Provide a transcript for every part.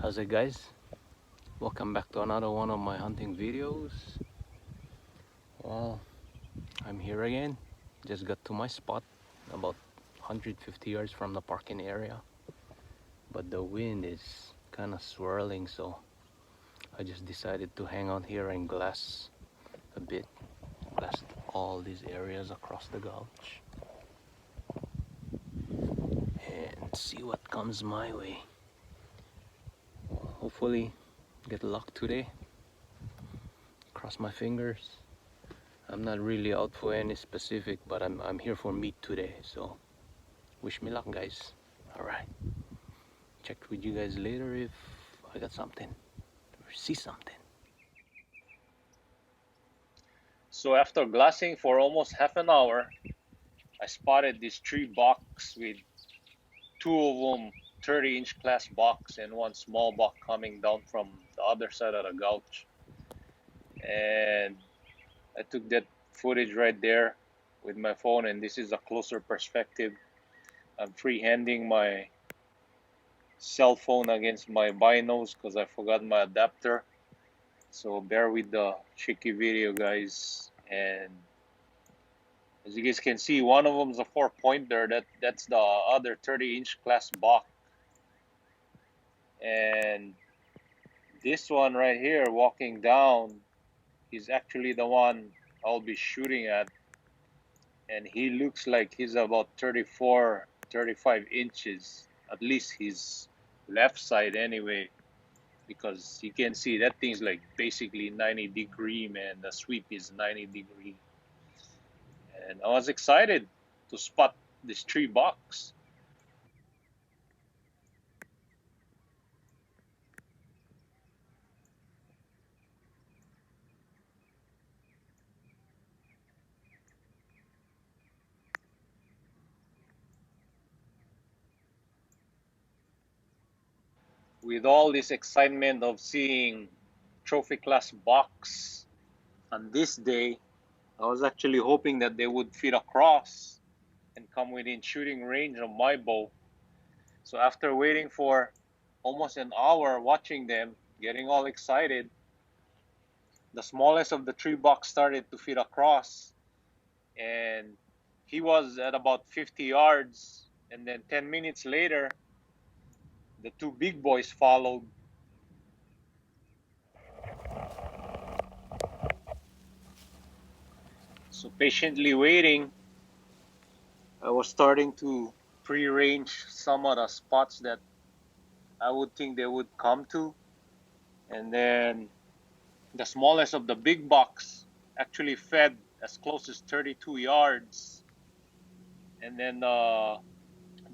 How's it, guys? Welcome back to another one of my hunting videos. Well, I'm here again. Just got to my spot about 150 yards from the parking area, but the wind is kind of swirling, so I just decided to hang out here and glass a bit, glass all these areas across the gulch and see what comes my way. Hopefully get luck today. Cross my fingers. I'm not really out for any specific, but I'm here for meat today, so wish me luck, guys. Alright, check with you guys later if I got something or see something. So after glassing for almost half an hour, I spotted this 3 bucks with 2 of them 30-inch class bucks and one small buck coming down from the other side of the gulch. And I took that footage right there with my phone, and this is a closer perspective. I'm freehanding my cell phone against my binos because I forgot my adapter. So bear with the shaky video, guys. And as you guys can see, one of them is a 4-pointer. That's the other 30-inch class buck. And this one right here walking down is actually the one I'll be shooting at. And he looks like he's about 34, 35 inches. At least his left side anyway. Because you can see that thing's like basically 90-degree, man. The sweep is 90-degree. And I was excited to spot these 3 bucks. With all this excitement of seeing trophy class bucks on this day, I was actually hoping that they would fit across and come within shooting range of my bow. So after waiting for almost an hour watching them, getting all excited, the smallest of the 3 bucks started to fit across, and he was at about 50 yards, and then 10 minutes later the 2 big boys followed. So patiently waiting, I was starting to pre-range some of the spots that I would think they would come to, and then the smallest of the big bucks actually fed as close as 32 yards, and then the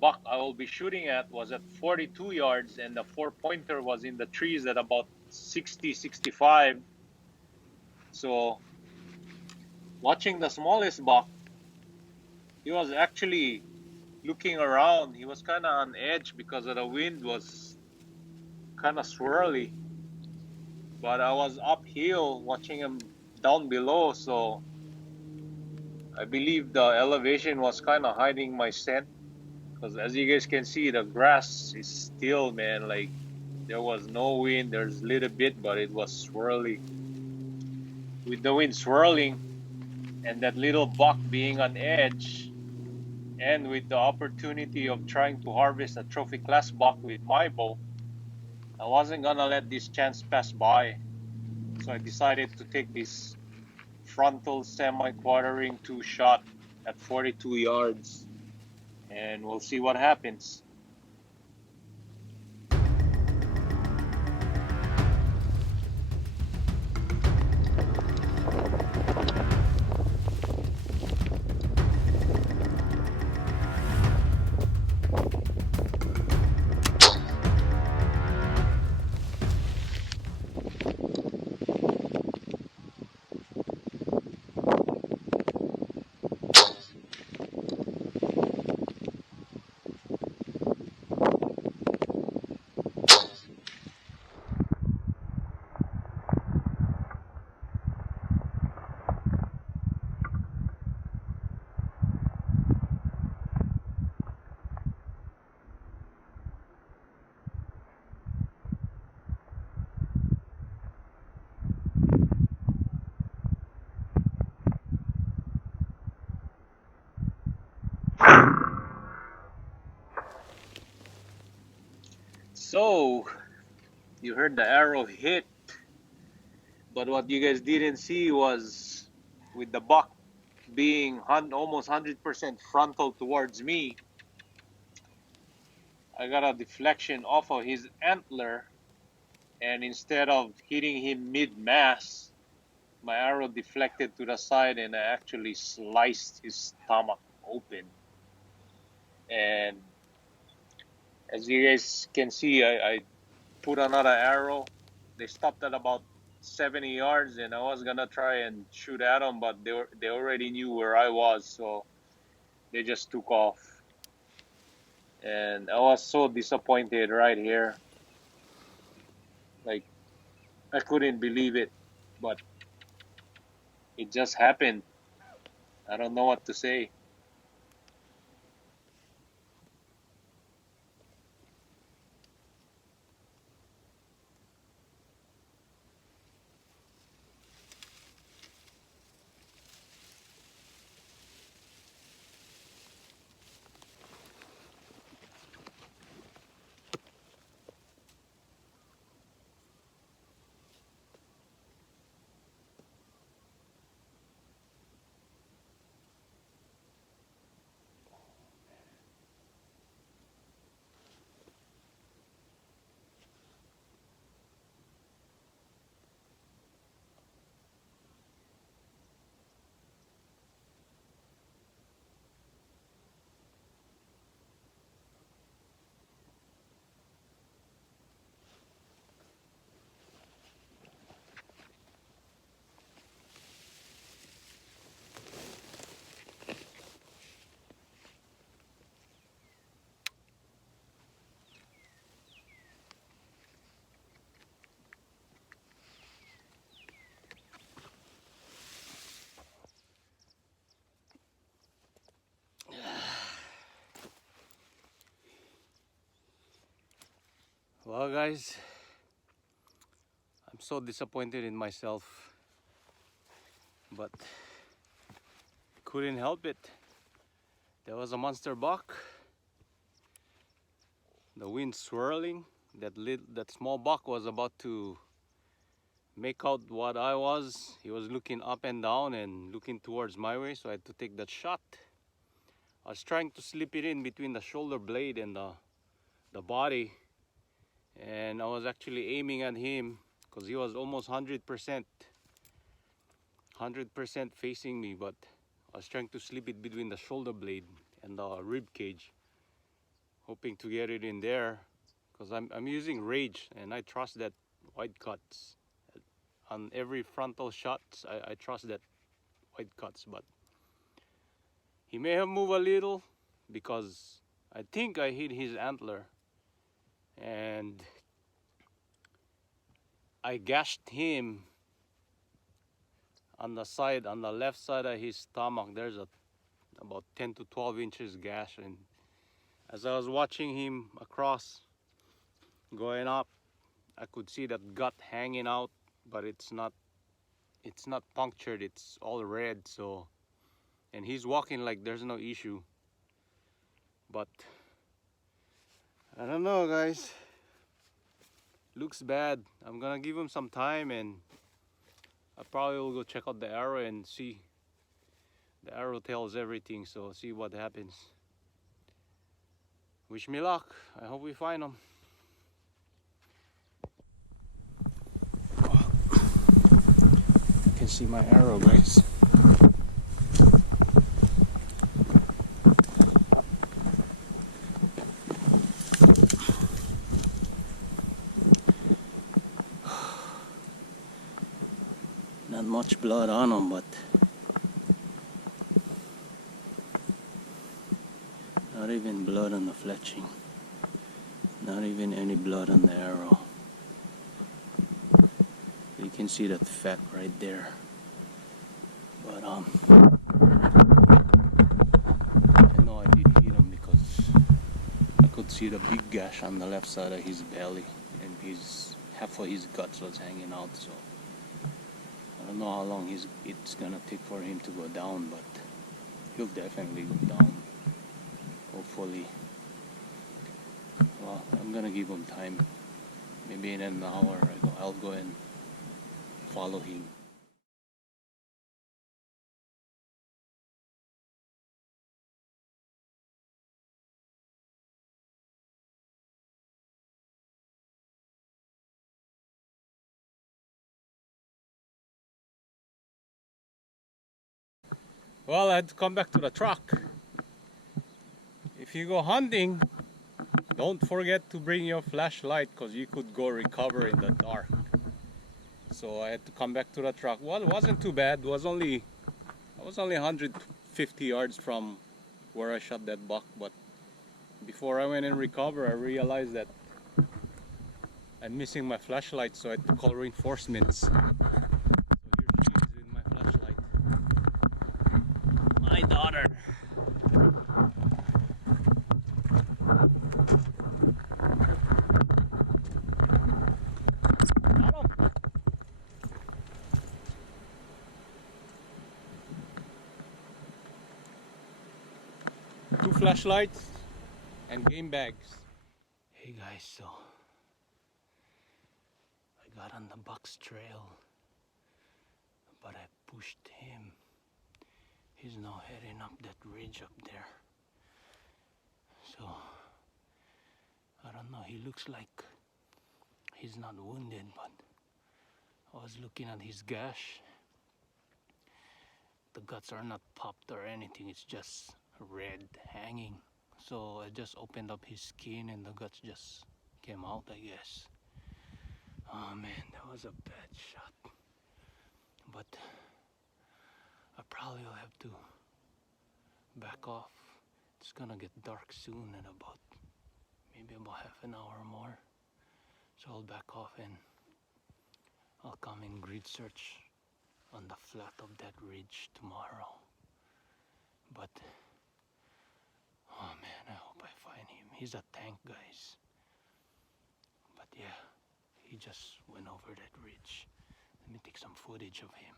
buck I will be shooting at was at 42 yards, and the 4-pointer was in the trees at about 60, 65. So watching the smallest buck, he was actually looking around. He was kind of on edge because of the wind was kind of swirly, but I was uphill watching him down below, so I believe the elevation was kind of hiding my scent, because as you guys can see, the grass is still, man, like there was no wind. There's a little bit, but it was swirly. With the wind swirling and that little buck being on edge, and with the opportunity of trying to harvest a trophy class buck with my bow, I wasn't gonna let this chance pass by. So I decided to take this frontal semi-quartering 2-shot at 42 yards, and we'll see what happens. So you heard the arrow hit, but what you guys didn't see was with the buck being almost 100% frontal towards me, I got a deflection off of his antler, and instead of hitting him mid-mass, my arrow deflected to the side and I actually sliced his stomach open. And as you guys can see, I put another arrow. They stopped at about 70 yards, and I was gonna try and shoot at them, but they already knew where I was, so they just took off. And I was so disappointed right here. Like, I couldn't believe it, but it just happened. I don't know what to say. Well, guys, I'm so disappointed in myself, but couldn't help it. There was a monster buck, the wind swirling. That small buck was about to make out what I was. He was looking up and down and looking towards my way, so I had to take that shot. I was trying to slip it in between the shoulder blade and the body, and I was actually aiming at him because he was almost 100% facing me, but I was trying to slip it between the shoulder blade and the rib cage, hoping to get it in there, because I'm using rage and I trust that wide cuts on every frontal shot. I trust that wide cuts, but he may have moved a little because I think I hit his antler, and I gashed him on the side, on the left side of his stomach. There's about 10 to 12 inches gash, and as I was watching him across going up, I could see that gut hanging out, but it's not punctured, it's all red. So, and he's walking like there's no issue, but I don't know, guys. Looks bad. I'm gonna give him some time, and I probably will go check out the arrow and see. The arrow tells everything, so see what happens. Wish me luck. I hope we find him. You can see my arrow, guys. Not much blood on him, but not even blood on the fletching. Not even any blood on the arrow. You can see that fat right there. But I know I did hit him because I could see the big gash on the left side of his belly, and half of his guts was hanging out. So I don't know how long it's gonna take for him to go down, but he'll definitely go down. Hopefully. Well, I'm gonna give him time. Maybe in an hour I'll go and follow him. Well, I had to come back to the truck. If you go hunting, don't forget to bring your flashlight because you could go recover in the dark. So I had to come back to the truck. Well, it wasn't too bad. I was only 150 yards from where I shot that buck, but before I went and recover, I realized that I'm missing my flashlight, so I had to call reinforcements. So here she is with my flashlight. My daughter. Two flashlights and game bags. Hey guys, so I got on the buck's trail, but I pushed him. He's now heading up that ridge up there. So I don't know, he looks like he's not wounded, but I was looking at his gash. The guts are not popped or anything, it's just red hanging. So I just opened up his skin and the guts just came out, I guess. Oh man, that was a bad shot. But I probably will have to back off. It's gonna get dark soon in maybe about half an hour more. So I'll back off and I'll come and grid search on the flat of that ridge tomorrow. But oh man, I hope I find him. He's a tank, guys. But yeah, he just went over that ridge. Let me take some footage of him.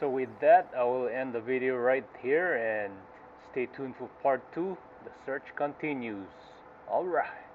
So with that, I will end the video right here and stay tuned for part 2. The search continues. Alright.